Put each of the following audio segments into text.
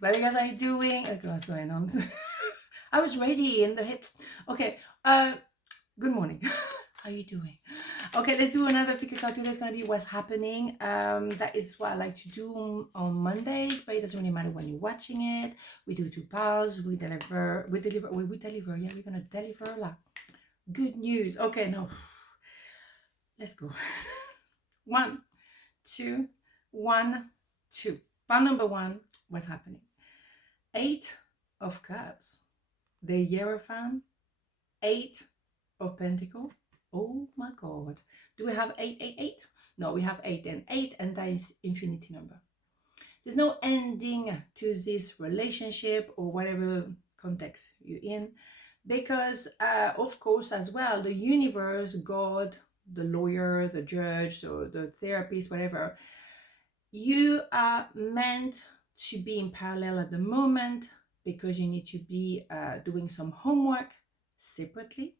But guys, how are you doing? Okay, what's going on? I was ready in the hips. Okay. Good morning. How are you doing? Okay, let's do another figure card. Today's gonna be what's happening. That is what I like to do on Mondays, but it doesn't really matter when you're watching it. We do 2 parts. We deliver. Yeah, we're gonna deliver la good news. Okay, no, let's go. 1, 2, 1, 2. Part number 1. What's happening? 8 of Cups. The Hierophant. 8 of Pentacles. Oh my God. Do we have 888? No, we have 8 and 8, and that is infinity number. There's no ending to this relationship or whatever context you're in, because of course as well, the universe, God, the lawyer, the judge, or the therapist, whatever, you are meant to be in parallel at the moment because you need to be doing some homework separately,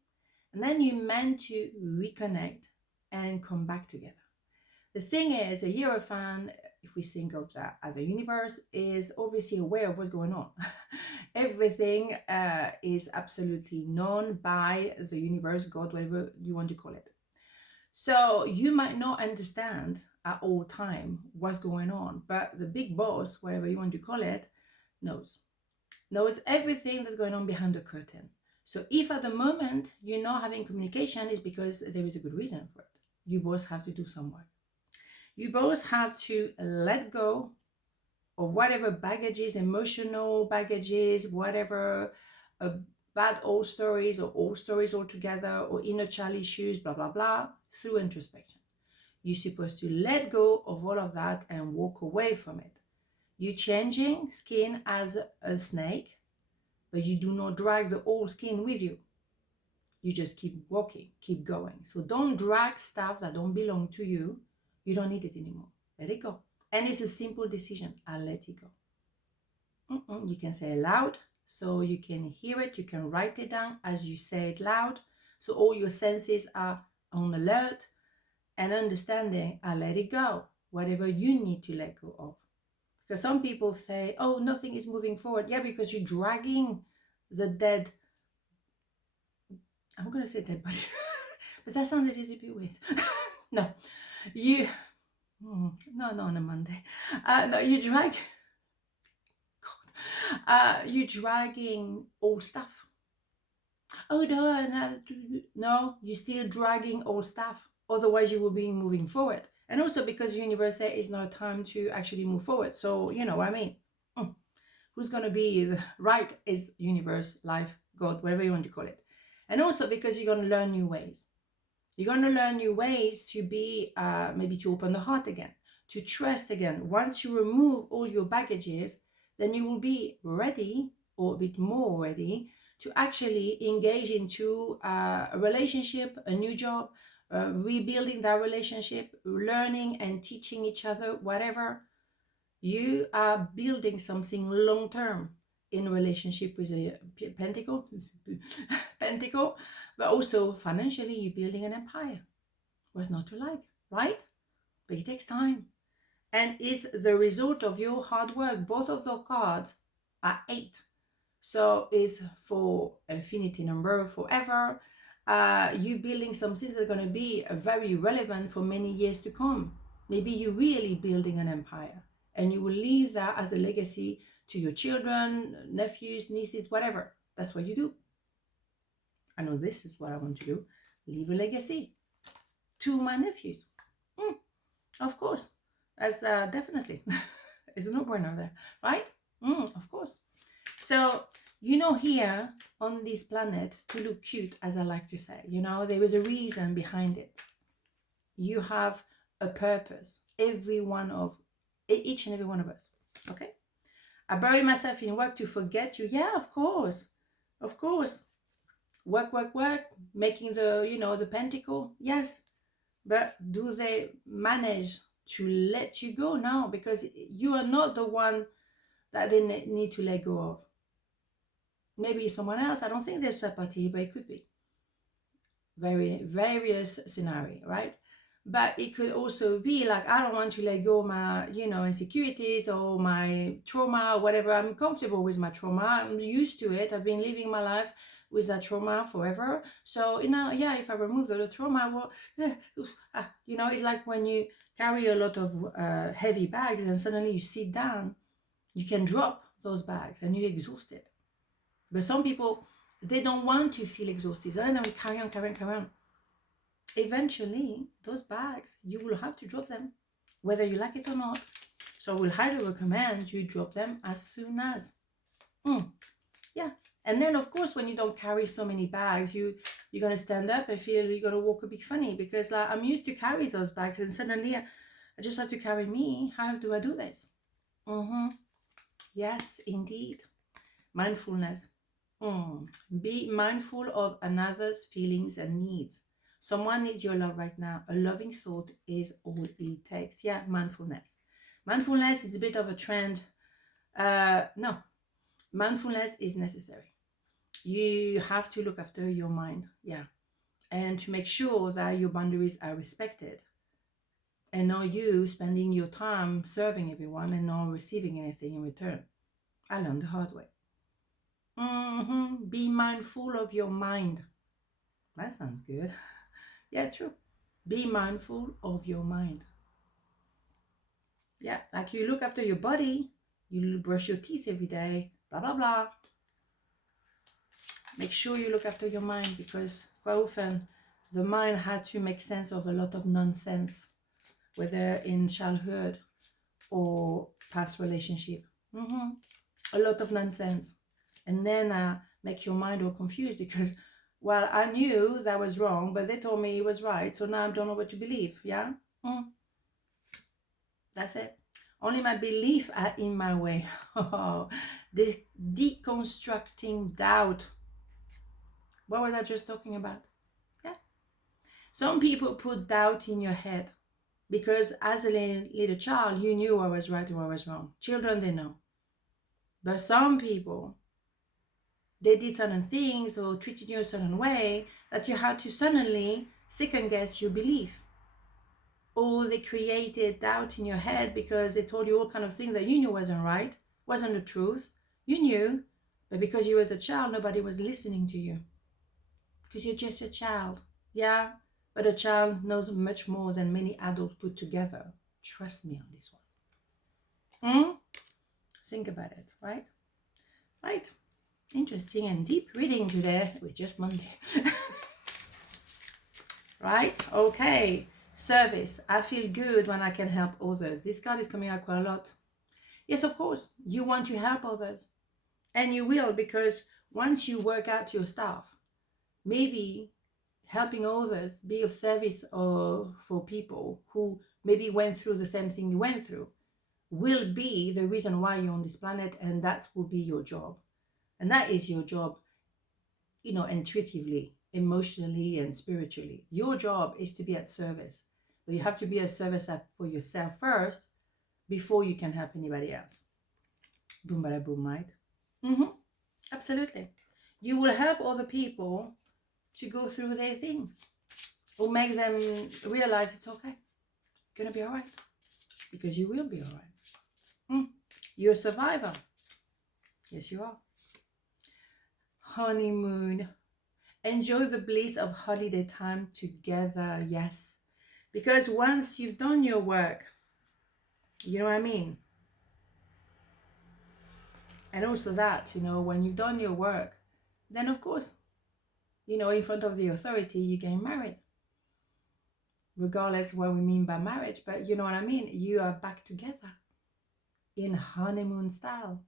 and then you're meant to reconnect and come back together. The thing is, a Hierophant, if we think of that as a universe, is obviously aware of what's going on. Everything is absolutely known by the universe, God, whatever you want to call it. So you might not understand at all time what's going on, but the big boss, whatever you want to call it, knows everything that's going on behind the curtain. So if at the moment you're not having communication, it's because there is a good reason for it. You both have to do some work. You both have to let go of whatever baggages, emotional baggages, whatever bad old stories or old stories altogether, or inner child issues, blah, blah, blah, through introspection. You're supposed to let go of all of that and walk away from it. You're changing skin as a snake, but you do not drag the old skin with you. You just keep walking, keep going. So don't drag stuff that don't belong to you. You don't need it anymore. Let it go. And it's a simple decision. I'll let it go. You can say it loud so you can hear it. You can write it down as you say it loud. So all your senses are on alert and understanding. I'll let it go. Whatever you need to let go of. Because some people say, oh, nothing is moving forward. Yeah, because you're dragging the dead. I'm going to say dead body. But that sounded a little bit weird. No, no, on a Monday. No, you drag. God, you're dragging old stuff. Oh no, you're still dragging old stuff. Otherwise, you will be moving forward. And also because the universe says it's not time to actually move forward. So you know what I mean. Who's going to be right is universe, life, God, whatever you want to call it. And also because you're going to learn new ways. You're going to learn new ways to be, maybe to open the heart again, to trust again. Once you remove all your baggages, then you will be ready, or a bit more ready, to actually engage into a relationship, a new job, rebuilding that relationship, learning and teaching each other, whatever. You are building something long-term in relationship with a pentacle, but also financially, you're building an empire. What's not to like, right? But it takes time and is the result of your hard work. Both of those cards are 8. So is for infinity number, forever. You building some things that are going to be very relevant for many years to come. Maybe you're really building an empire, and you will leave that as a legacy to your children, nephews, nieces, whatever. That's what you do. I know this is what I want to do. Leave a legacy to my nephews. Of course. As definitely. It's a no-brainer there, right? Of course. So, here on this planet, to look cute, as I like to say, there is a reason behind it. You have a purpose. Each and every one of us. Okay? I bury myself in work to forget you. Yeah, of course. Of course. Work, making the pentacle. Yes. But do they manage to let you go? No, because you are not the one that they need to let go of. Maybe someone else. I don't think there's sympathy, but it could be. Various scenario, right? But it could also be like, I don't want to let go of my, insecurities or my trauma or whatever. I'm comfortable with my trauma. I'm used to it. I've been living my life with that trauma forever. So, yeah, if I remove the trauma, well, it's like when you carry a lot of heavy bags and suddenly you sit down, you can drop those bags and you're exhausted. But some people, they don't want to feel exhausted. So then we carry on, carry on, carry on. Eventually, those bags, you will have to drop them, whether you like it or not. So I will highly recommend you drop them as soon as. Yeah. And then, of course, when you don't carry so many bags, you're going to stand up and feel you're going to walk a bit funny, because I'm used to carry those bags and suddenly I just have to carry me. How do I do this? Yes, indeed. Mindfulness. Be mindful of another's feelings and needs. Someone needs your love right now. A loving thought is all it takes. Yeah, mindfulness. Mindfulness is a bit of a trend. No, mindfulness is necessary. You have to look after your mind. Yeah. And to make sure that your boundaries are respected. And not you spending your time serving everyone and not receiving anything in return. I learned the hard way. Be mindful of your mind. That sounds good. Yeah, true. Be mindful of your mind. Yeah, like you look after your body, you brush your teeth every day, blah, blah, blah. Make sure you look after your mind, because quite often the mind had to make sense of a lot of nonsense, whether in childhood or past relationship. A lot of nonsense. And then make your mind all confused, because, well, I knew that was wrong, but they told me it was right. So now I don't know what to believe. Yeah. That's it. Only my belief are in my way. The deconstructing doubt. What was I just talking about? Yeah. Some people put doubt in your head because as a little child, you knew what was right and what was wrong. Children, they know. But some people, they did certain things or treated you a certain way that you had to suddenly second guess your belief. Or they created doubt in your head because they told you all kind of things that you knew wasn't right, wasn't the truth. You knew, but because you were the child, nobody was listening to you. Because you're just a child. Yeah, but a child knows much more than many adults put together. Trust me on this one. Think about it, right? Right. Interesting and deep reading today. We're just Monday. Right? Okay. Service. I feel good when I can help others. This card is coming out quite a lot. Yes, of course. You want to help others. And you will, because once you work out your stuff, maybe helping others, be of service for people who maybe went through the same thing you went through, will be the reason why you're on this planet, and that will be your job. And that is your job, intuitively, emotionally, and spiritually. Your job is to be at service. But you have to be at service for yourself first before you can help anybody else. Boom, bada boom, right? Absolutely. You will help other people to go through their thing, or make them realize it's okay. Gonna be all right. Because you will be all right. You're a survivor. Yes, you are. Honeymoon. Enjoy the bliss of holiday time together. Yes. Because once you've done your work, you know what I mean? And also that, when you've done your work, then of course, in front of the authority, you get married. Regardless what we mean by marriage, but you know what I mean? You are back together in honeymoon style.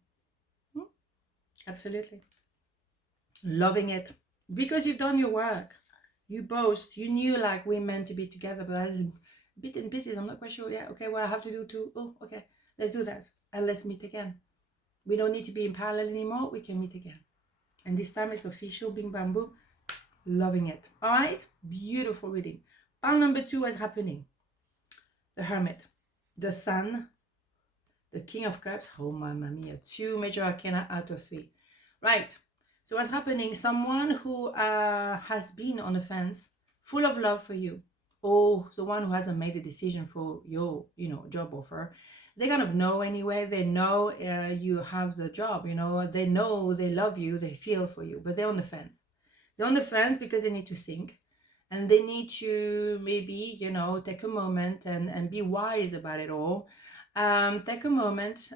Absolutely. Loving it. Because you've done your work. You both, you knew like we're meant to be together, but that's a bit in pieces. I'm not quite sure. Yeah, okay, well, I have to do two. Oh, okay, let's do that. And let's meet again. We don't need to be in parallel anymore. We can meet again. And this time it's official. Bing, bam, boom. Loving it. All right? Beautiful reading. Pile number 2 is happening. The Hermit. The Sun. The King of Cups. Oh, mamma mia. 2 major arcana out of 3. Right. So what's happening? Someone who has been on the fence, full of love for you, or the one who hasn't made a decision for your, job offer, they kind of know anyway. They know you have the job, they know they love you, they feel for you, but they're on the fence. They're on the fence because they need to think, and they need to maybe, take a moment and be wise about it all. Take a moment,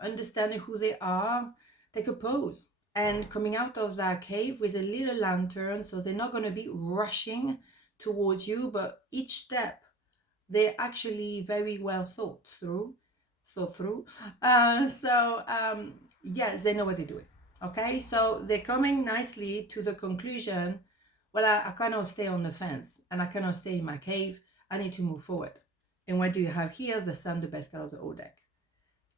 understanding who they are, take a pause, and coming out of that cave with a little lantern, so they're not going to be rushing towards you, but each step they're actually very well thought through. Yes, they know what they're doing. Okay, so they're coming nicely to the conclusion. Well, I cannot stay on the fence, and I cannot stay in my cave. I need to move forward. And what do you have here? The sun, the best card of the whole deck.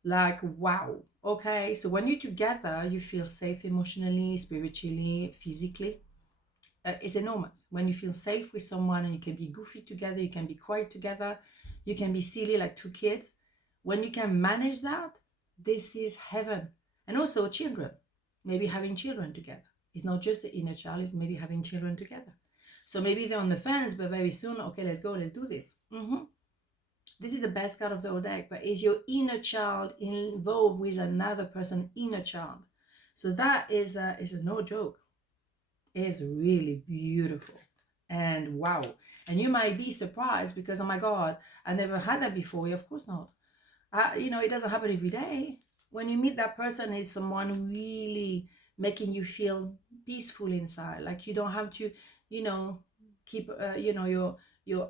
Like, wow. Okay, so when you're together, you feel safe emotionally, spiritually, physically. Is enormous. When you feel safe with someone and you can be goofy together, you can be quiet together, you can be silly like two kids. When you can manage that, this is heaven. And also children, maybe having children together. It's not just the inner child, it's maybe having children together. So maybe they're on the fence, but very soon, okay, let's go, let's do this. This is the best card of the whole deck, but is your inner child involved with another person's inner child? So that is a no joke. Is really beautiful, and wow. And you might be surprised because, oh my god, I never had that before. Of course not. It doesn't happen every day. When you meet that person, is someone really making you feel peaceful inside, like you don't have to keep your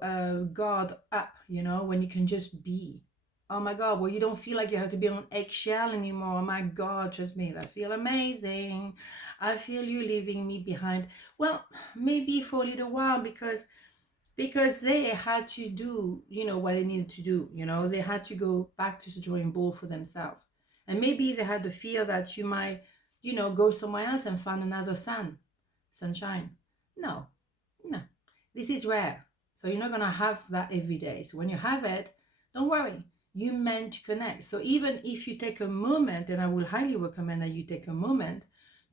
guard up, when you can just be. Oh my god, well, you don't feel like you have to be on eggshell anymore. Oh my god, trust me, that feel amazing. I feel you leaving me behind. Well, maybe for a little while, because they had to do, what they needed to do. They had to go back to the drawing board for themselves. And maybe they had the fear that you might, go somewhere else and find another sunshine. No. This is rare. So you're not going to have that every day. So when you have it, don't worry. You meant to connect. So even if you take a moment, and I will highly recommend that you take a moment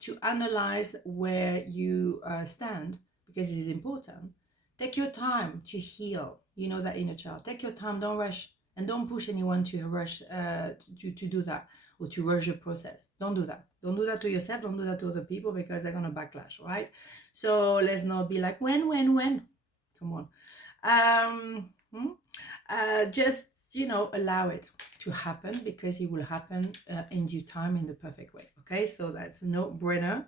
to analyze where you stand, because it is important. Take your time to heal, that inner child. Take your time, don't rush, and don't push anyone to rush to do that, or to rush the process. Don't do that. Don't do that to yourself. Don't do that to other people, because they're going to backlash, right? So let's not be like, when? Come on. Just, allow it to happen, because it will happen in due time, in the perfect way. Okay, so that's a no-brainer.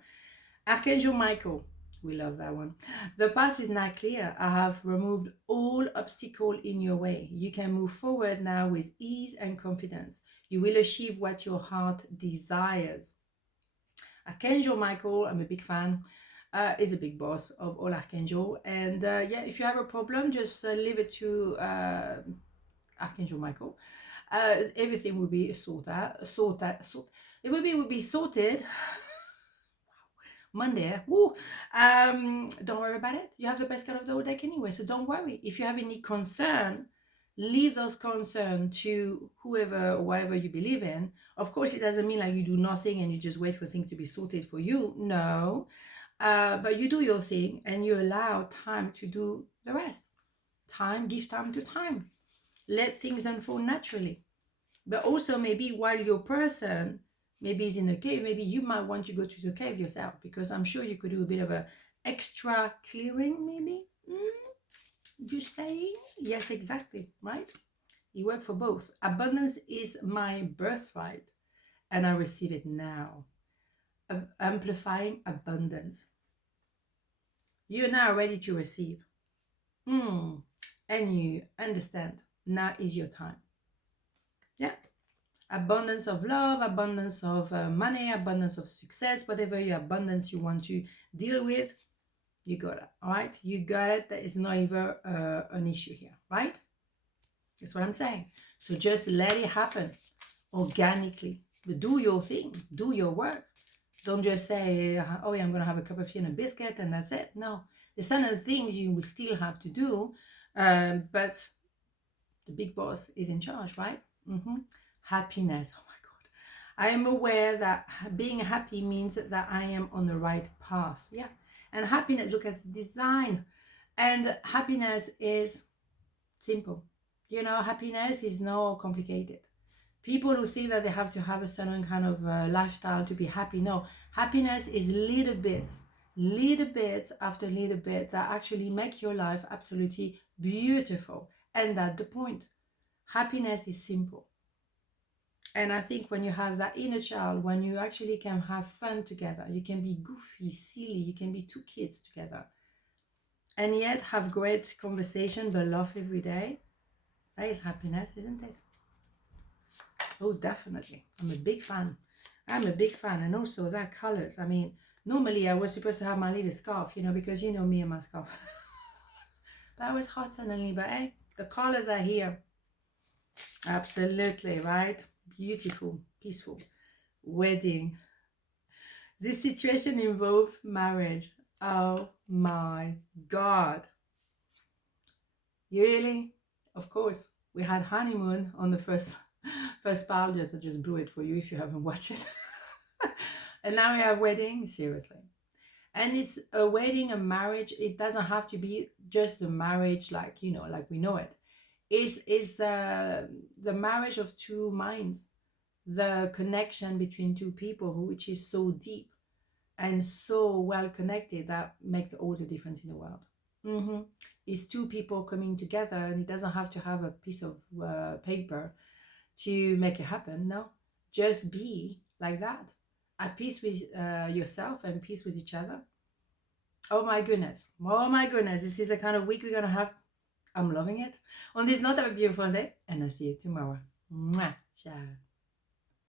Archangel Michael, we love that one. The path is now clear. I have removed all obstacle in your way. You can move forward now with ease and confidence. You will achieve what your heart desires. Archangel Michael, I'm a big fan. Is a big boss of all Archangel. And if you have a problem, just leave it to Archangel Michael. Everything will be sorted. Everything will be sorted. Monday. Woo. Don't worry about it. You have the best card of the whole deck anyway, so don't worry. If you have any concern, leave those concerns to whoever or whatever you believe in. Of course, it doesn't mean like you do nothing and you just wait for things to be sorted for you. No. But you do your thing, and you allow time to do the rest. Give time to time. Let things unfold naturally. But also, maybe while your person maybe is in a cave, maybe you might want to go to the cave yourself, because I'm sure you could do a bit of a extra clearing, maybe. Just saying. Yes, exactly, right? You work for both. Abundance is my birthright, and I receive it now. Amplifying abundance. You're now ready to receive. And you understand. Now is your time. Yeah. Abundance of love, abundance of money, abundance of success, whatever your abundance you want to deal with, you got it. All right? You got it. There is not even an issue here, right? That's what I'm saying. So just let it happen organically. But do your thing. Do your work. Don't just say, oh yeah, I'm going to have a cup of tea and a biscuit and that's it. No. There's certain things you will still have to do, but the big boss is in charge, right? Happiness. Oh my God. I am aware that being happy means that I am on the right path. Yeah. And happiness, look at the design. And happiness is simple. You know, happiness is not complicated. People who think that they have to have a certain kind of lifestyle to be happy, no. Happiness is little bits after little bit that actually make your life absolutely beautiful. And that's the point. Happiness is simple. And I think when you have that inner child, when you actually can have fun together, you can be goofy, silly, you can be two kids together, and yet have great conversation but laugh every day. That is happiness, isn't it? Oh, definitely. I'm a big fan. And also that colors. I mean, normally I was supposed to have my little scarf, you know, because you know me and my scarf. But I was hot suddenly. But hey, the colors are here. Absolutely, right? Beautiful, peaceful. Wedding. This situation involved marriage. Oh my God. Really? Of course. We had honeymoon on the first part. I just blew it for you if you haven't watched it. And now we have wedding. Seriously. And it's a wedding, a marriage. It doesn't have to be just a marriage like, you know, like we know it. Is the marriage of two minds, the connection between two people, which is so deep and so well connected, that makes all the difference in the world. It's two people coming together, and it doesn't have to have a piece of paper to make it happen. No, just be like that, at peace with yourself and peace with each other. Oh my goodness. Oh my goodness. This is the kind of week we're going to have. I'm loving it. On this note, have a beautiful day, and I'll see you tomorrow. Mwah. Ciao.